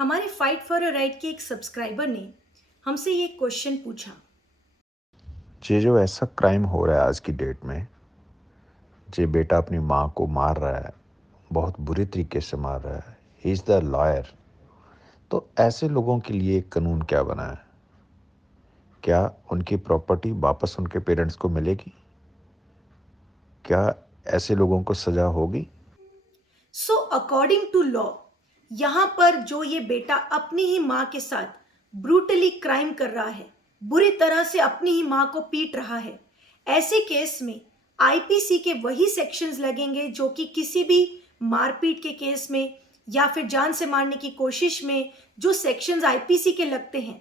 हमारे fight for a right के एक सब्सक्राइबर ने हमसे ये क्वेश्चन पूछा। ये जो ऐसा क्राइम हो रहा है आज की डेट में, जे बेटा अपनी माँ को मार रहा है, बहुत बुरी तरीके से मार रहा है, ही इज़ द लॉयर। तो ऐसे लोगों के लिए कानून क्या बना है? क्या उनकी प्रॉपर्टी वापस उनके पेरेंट्स को मिलेगी? क्या ऐसे लोगों को सज़ा होगी? सो अकॉर्डिंग टू लॉ, यहाँ पर जो ये बेटा अपनी ही माँ के साथ ब्रूटली क्राइम कर रहा है, बुरी तरह से अपनी ही माँ को पीट रहा है, ऐसे केस में आईपीसी के वही सेक्शंस लगेंगे जो कि किसी भी मारपीट के केस में या फिर जान से मारने की कोशिश में जो सेक्शंस आईपीसी के लगते हैं,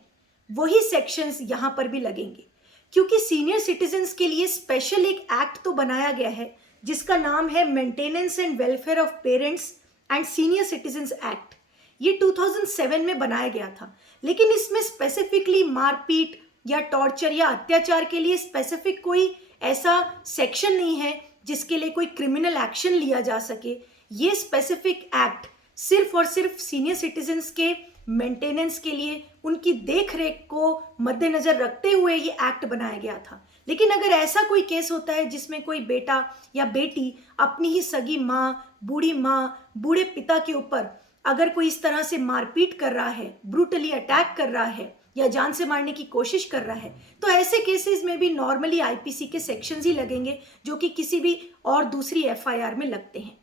वही सेक्शंस यहाँ पर भी लगेंगे। क्योंकि सीनियर सिटीजन्स के लिए स्पेशल एक एक्ट तो बनाया गया है जिसका नाम है maintenance and welfare of parents and senior citizens act. ये 2007 में बनाया गया था, लेकिन इसमें स्पेसिफिकली मारपीट या टॉर्चर या अत्याचार के लिए स्पेसिफिक कोई ऐसा सेक्शन नहीं है जिसके लिए कोई क्रिमिनल एक्शन लिया जा सके। ये स्पेसिफिक एक्ट सिर्फ और सिर्फ सीनियर सिटीजन्स के मेंटेनेंस के लिए, उनकी देख रेख को मद्देनजर रखते हुए ये एक्ट बनाया गया था। लेकिन अगर ऐसा कोई केस होता है जिसमें कोई बेटा या बेटी अपनी ही सगी माँ, बूढ़े पिता के ऊपर अगर कोई इस तरह से मारपीट कर रहा है, ब्रूटली अटैक कर रहा है या जान से मारने की कोशिश कर रहा है, तो ऐसे केसेस में भी नॉर्मली आईपीसी के सेक्शंस ही लगेंगे जो कि किसी भी और दूसरी एफआईआर में लगते हैं।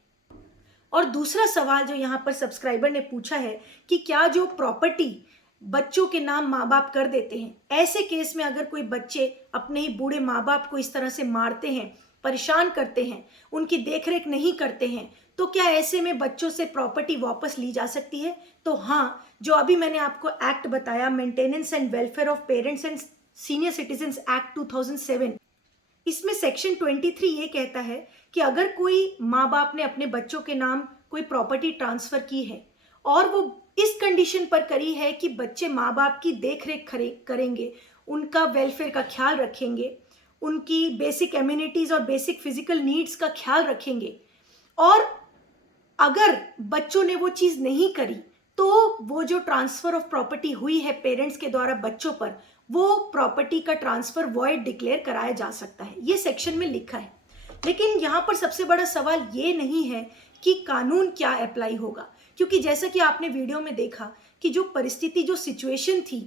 और दूसरा सवाल जो यहाँ पर सब्सक्राइबर ने पूछा है कि क्या जो प्रॉपर्टी बच्चों के नाम माँ बाप कर देते हैं, ऐसे केस में अगर कोई बच्चे अपने ही बूढ़े माँ बाप को इस तरह से मारते हैं, परेशान करते हैं, उनकी देखरेख नहीं करते हैं, तो क्या ऐसे में बच्चों से प्रॉपर्टी वापस ली जा सकती है? तो हाँ, जो अभी मैंने आपको एक्ट बताया, maintenance and welfare of parents and senior citizens act 2007, इसमें सेक्शन 23 ये कहता है कि अगर कोई माँ बाप ने अपने बच्चों के नाम कोई प्रॉपर्टी ट्रांसफर की है और वो इस कंडीशन पर करी है कि बच्चे माँ बाप की देख रेख करेंगे, उनका वेलफेयर का ख्याल रखेंगे, उनकी बेसिक एम्यूनिटीज और बेसिक फिजिकल नीड्स का ख्याल रखेंगे, और अगर बच्चों ने वो चीज नहीं करी, तो वो जो ट्रांसफर ऑफ प्रॉपर्टी हुई है पेरेंट्स के द्वारा बच्चों पर, वो प्रॉपर्टी का ट्रांसफर वॉइड डिक्लेयर कराया जा सकता है। ये सेक्शन में लिखा है। लेकिन यहाँ पर सबसे बड़ा सवाल ये नहीं है कि कानून क्या अप्लाई होगा, क्योंकि जैसा कि आपने वीडियो में देखा कि जो परिस्थिति, जो सिचुएशन थी,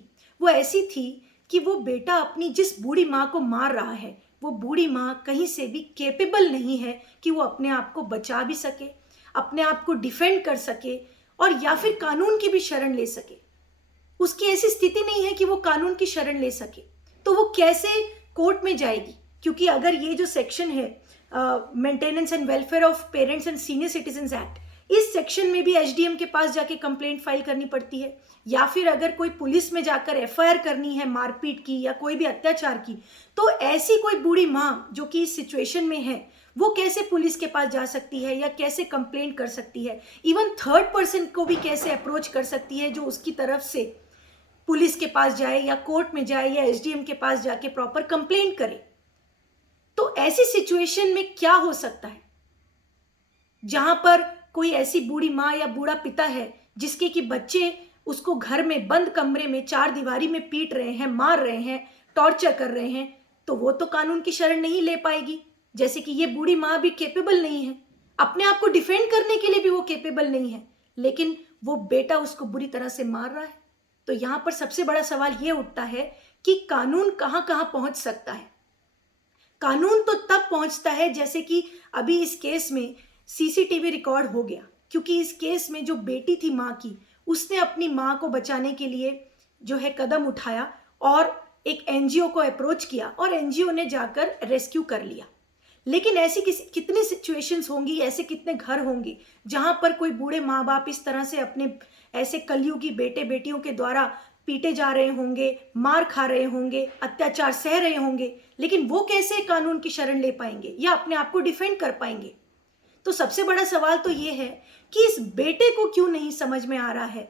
वो ऐसी थी कि वो बेटा अपनी जिस बूढ़ी माँ को मार रहा है, वो बूढ़ी माँ कहीं से भी केपेबल नहीं है कि वो अपने आप को बचा भी सके, अपने आप को डिफेंड कर सके और या फिर कानून की भी शरण ले सके। उसकी ऐसी स्थिति नहीं है कि वो कानून की शरण ले सके, तो वो कैसे कोर्ट में जाएगी? क्योंकि अगर ये जो सेक्शन है maintenance and welfare of parents and senior citizens act, इस सेक्शन में भी एसडीएम के पास जाके कंप्लेंट फाइल करनी पड़ती है, या फिर अगर कोई पुलिस में जाकर एफआईआर करनी है मारपीट की या कोई भी अत्याचार की, तो ऐसी कोई बूढ़ी माँ जो कि इस सिचुएशन में है, वो कैसे पुलिस के पास जा सकती है या कैसे कंप्लेंट कर सकती है? इवन थर्ड पर्सन को भी कैसे अप्रोच कर सकती है जो उसकी तरफ से पुलिस के पास जाए या कोर्ट में जाए या एसडीएम के पास जाके प्रॉपर कंप्लेंट करे? तो ऐसी सिचुएशन में क्या हो सकता है जहां पर कोई ऐसी बूढ़ी माँ या बूढ़ा पिता है जिसके कि बच्चे उसको घर में बंद कमरे में चार दीवारी में पीट रहे हैं, मार रहे हैं, टॉर्चर कर रहे हैं, तो वो तो कानून की शरण नहीं ले पाएगी। जैसे कि ये बूढ़ी माँ भी केपेबल नहीं है, अपने आप को डिफेंड करने के लिए भी वो केपेबल नहीं है, लेकिन वो बेटा उसको बुरी तरह से मार रहा है। तो यहां पर सबसे बड़ा सवाल ये उठता है कि कानून कहां कहां पहुंच सकता है? कानून तो तब पहुंचता है जैसे कि अभी इस केस में सीसीटीवी रिकॉर्ड हो गया, क्योंकि इस केस में जो बेटी थी माँ की, उसने अपनी माँ को बचाने के लिए जो है कदम उठाया और एक एनजीओ को अप्रोच किया और एनजीओ ने जाकर रेस्क्यू कर लिया। लेकिन ऐसी कितनी सिचुएशंस होंगी, ऐसे कितने घर होंगे जहां पर कोई बूढ़े माँ बाप इस तरह से अपने ऐसे कलयुगी बेटे बेटियों के द्वारा पीटे जा रहे होंगे, मार खा रहे होंगे, अत्याचार सह रहे होंगे, लेकिन वो कैसे कानून की शरण ले पाएंगे या अपने आप को डिफेंड कर पाएंगे? तो सबसे बड़ा सवाल तो ये है कि इस बेटे को क्यों नहीं समझ में आ रहा है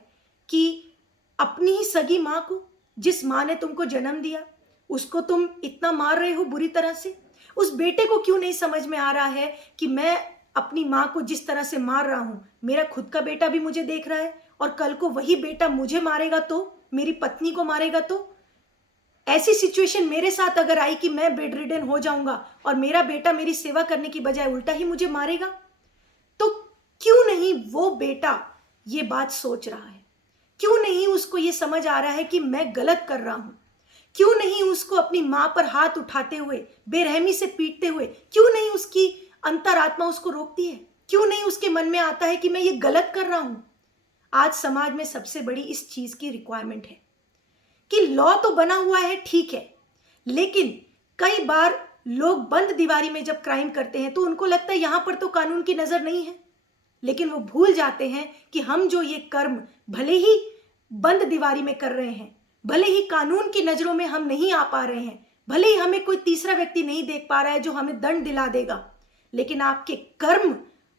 कि अपनी ही सगी माँ को, जिस माँ ने तुमको जन्म दिया, उसको तुम इतना मार रहे हो बुरी तरह से। उस बेटे को क्यों नहीं समझ में आ रहा है कि मैं अपनी माँ को जिस तरह से मार रहा हूं, मेरा खुद का बेटा भी मुझे देख रहा है और कल को वही बेटा मुझे मारेगा तो, मेरी पत्नी को मारेगा तो? ऐसी सिचुएशन मेरे साथ अगर आई कि मैं बेड रिडन हो जाऊंगा और मेरा बेटा मेरी सेवा करने की बजाय उल्टा ही मुझे मारेगा, तो क्यों नहीं वो बेटा ये बात सोच रहा है? क्यों नहीं उसको ये समझ आ रहा है कि मैं गलत कर रहा हूं? क्यों नहीं उसको अपनी मां पर हाथ उठाते हुए, बेरहमी से पीटते हुए, क्यों नहीं उसकी अंतरात्मा उसको रोकती है? क्यों नहीं उसके मन में आता है कि मैं ये गलत कर रहा हूं? आज समाज में सबसे बड़ी इस चीज की रिक्वायरमेंट है कि लॉ तो बना हुआ है, ठीक है, लेकिन कई बार लोग बंद दीवारी में जब क्राइम करते हैं तो उनको लगता है यहां पर तो कानून की नजर नहीं है, लेकिन वो भूल जाते हैं कि हम जो ये कर्म भले ही बंद दीवारी में कर रहे हैं, भले ही कानून की नजरों में हम नहीं आ पा रहे हैं, भले ही हमें कोई तीसरा व्यक्ति नहीं देख पा रहा है जो हमें दंड दिला देगा, लेकिन आपके कर्म,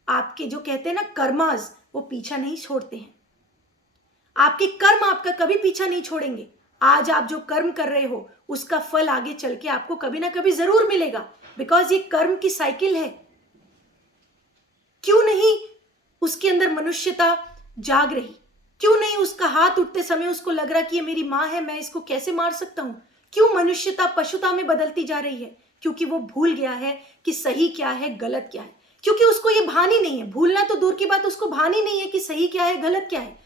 आपके जो कहते हैं ना कर्मास, वो पीछा नहीं छोड़ते हैं। आपके कर्म आपका कभी पीछा नहीं छोड़ेंगे। आज आप जो कर्म कर रहे हो उसका फल आगे चल के आपको कभी ना कभी जरूर मिलेगा, बिकॉज ये कर्म की साइकिल है। क्यों नहीं उसके अंदर मनुष्यता जाग रही? क्यों नहीं उसका हाथ उठते समय उसको लग रहा कि ये मेरी मां है, मैं इसको कैसे मार सकता हूं? क्यों मनुष्यता पशुता में बदलती जा रही है? क्योंकि वो भूल गया है कि सही क्या है, गलत क्या है। क्योंकि उसको ये भान ही नहीं है, भूलना तो दूर की बात, उसको भान ही नहीं है कि सही क्या है, गलत क्या है।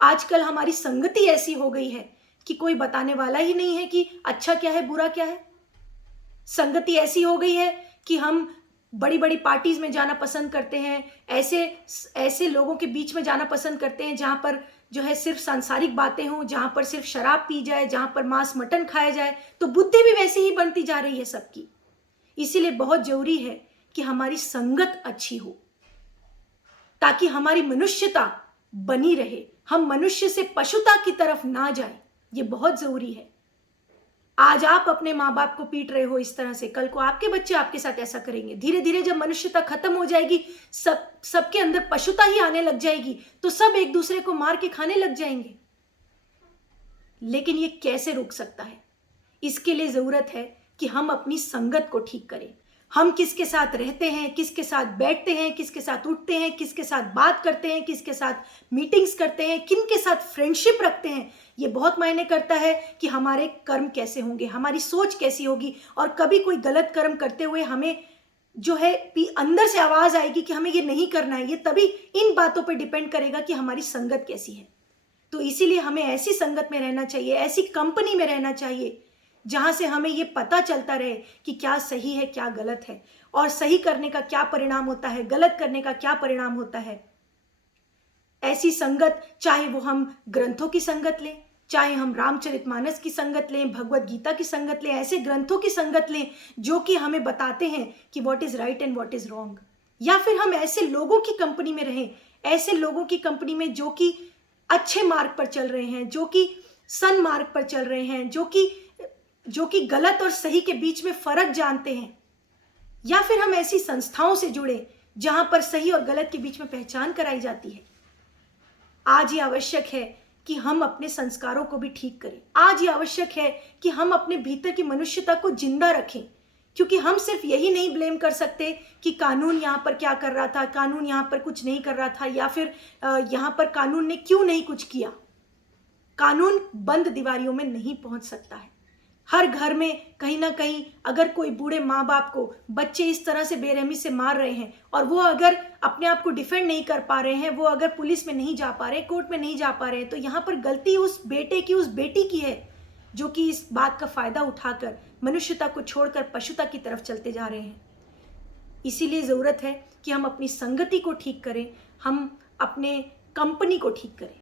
आजकल हमारी संगति ऐसी हो गई है कि कोई बताने वाला ही नहीं है कि अच्छा क्या है, बुरा क्या है। संगति ऐसी हो गई है कि हम बड़ी बड़ी पार्टीज में जाना पसंद करते हैं, ऐसे लोगों के बीच में जाना पसंद करते हैं जहां पर जो है सिर्फ सांसारिक बातें हों, जहां पर सिर्फ शराब पी जाए, जहां पर मांस मटन खाया जाए। तो बुद्धि भी वैसे ही बनती जा रही है सबकी। इसीलिए बहुत जरूरी है कि हमारी संगत अच्छी हो, ताकि हमारी मनुष्यता बनी रहे, हम मनुष्य से पशुता की तरफ ना जाए। ये बहुत जरूरी है। आज आप अपने माँ बाप को पीट रहे हो इस तरह से, कल को आपके बच्चे आपके साथ ऐसा करेंगे। धीरे धीरे जब मनुष्यता खत्म हो जाएगी, सबके अंदर पशुता ही आने लग जाएगी, तो सब एक दूसरे को मार के खाने लग जाएंगे। लेकिन ये कैसे रुक सकता है? इसके लिए जरूरत है कि हम अपनी संगत को ठीक करें। हम किसके साथ रहते हैं, किसके साथ बैठते हैं, किसके साथ उठते हैं, किसके साथ बात करते हैं, किसके साथ मीटिंग्स करते हैं, किनके साथ फ्रेंडशिप रखते हैं, ये बहुत मायने करता है कि हमारे कर्म कैसे होंगे, हमारी सोच कैसी होगी। और कभी कोई गलत कर्म करते हुए हमें जो है अंदर से आवाज आएगी कि हमें ये नहीं करना है, ये तभी इन बातों पर डिपेंड करेगा कि हमारी संगत कैसी है। तो इसीलिए हमें ऐसी संगत में रहना चाहिए, ऐसी कंपनी में रहना चाहिए जहां से हमें ये पता चलता रहे कि क्या सही है, क्या गलत है, और सही करने का क्या परिणाम होता है, गलत करने का क्या परिणाम होता है। ऐसी संगत, चाहे वो हम ग्रंथों की संगत लें, चाहे हम रामचरितमानस की संगत लें, भगवत गीता की संगत लें, ऐसे ग्रंथों की संगत लें जो कि हमें बताते हैं कि what is right and what is wrong. या फिर हम ऐसे लोगों की कंपनी में रहें, ऐसे लोगों की कंपनी में जो कि अच्छे मार्ग पर चल रहे हैं, जो कि सन्मार्ग पर चल रहे हैं, जो कि गलत और सही के बीच में फर्क जानते हैं। या फिर हम ऐसी संस्थाओं से जुड़े जहां पर सही और गलत के बीच में पहचान कराई जाती है। आज ये आवश्यक है कि हम अपने संस्कारों को भी ठीक करें। आज ये आवश्यक है कि हम अपने भीतर की मनुष्यता को जिंदा रखें, क्योंकि हम सिर्फ यही नहीं ब्लेम कर सकते कि कानून यहाँ पर क्या कर रहा था, कानून यहाँ पर कुछ नहीं कर रहा था, या फिर यहाँ पर कानून ने क्यों नहीं कुछ किया। कानून बंद दीवारियों में नहीं पहुंच सकता है। हर घर में कहीं ना कहीं अगर कोई बूढ़े माँ बाप को बच्चे इस तरह से बेरहमी से मार रहे हैं और वो अगर अपने आप को डिफेंड नहीं कर पा रहे हैं, वो अगर पुलिस में नहीं जा पा रहे, कोर्ट में नहीं जा पा रहे हैं, तो यहाँ पर गलती उस बेटे की, उस बेटी की है जो कि इस बात का फायदा उठाकर मनुष्यता को छोड़कर पशुता की तरफ चलते जा रहे हैं। इसीलिए जरूरत है कि हम अपनी संगति को ठीक करें, हम अपने कंपनी को ठीक करें।